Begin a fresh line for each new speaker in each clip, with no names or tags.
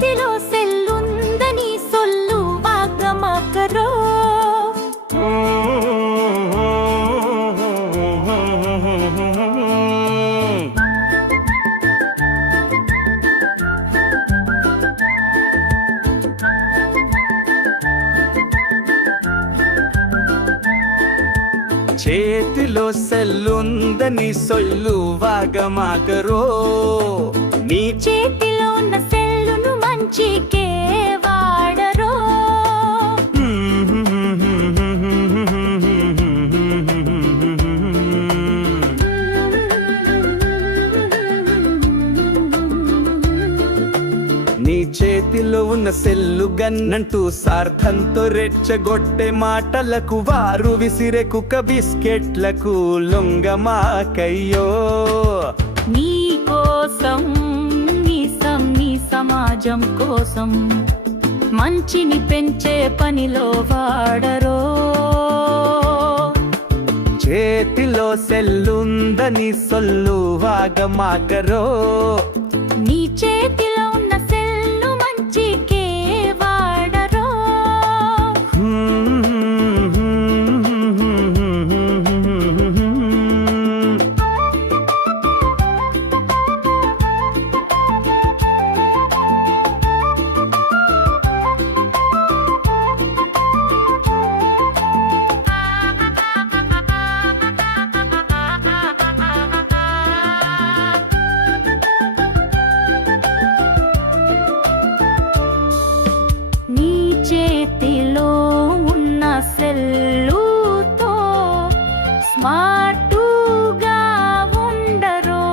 చేతిలో సెల్లుందని సొల్లు వాగమాకరో
చేతిలో సెల్లుందని సొల్లు వాగమాకరో నీ
చేతిలో ఉన్న వాడరో.
నీ చేతిలో ఉన్న సెల్లు గన్నంటూ సార్థంతో రెచ్చగొట్టే మాటలకు వారు విసిరే కుక్క బిస్కెట్లకు లొంగమాకయ్యో.
నీ కోసం సమాజం కోసం మంచిని పెంచే పనిలో వాడరో.
చేతిలో సెల్లుందని సొల్లు వాగమాకరో
నీ చేతిలో సెల్లుతో స్మార్టుగా ఉండరు.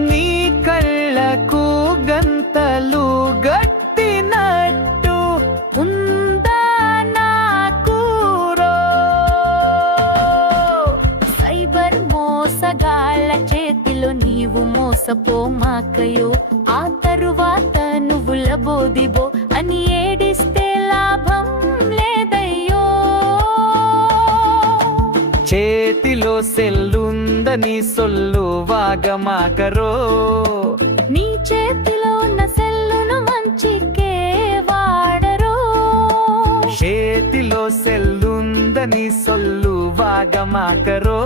నీ కళ్ళకు గంతలు గట్టినట్టు
ఉందా నాకు సైబర్ మోసగాళ్ళ చేతిలో నీవు మోసపోమాకయో. ఆ తరువాత నువ్వు లబోదిబో.
చేతిలో సెల్లుందని సొల్లు వాగమాకరో.
నీ చేతిలో ఉన్న సెల్లును మంచికే వాడరో.
చేతిలో సెల్లుందని సొల్లు వాగమాకరో.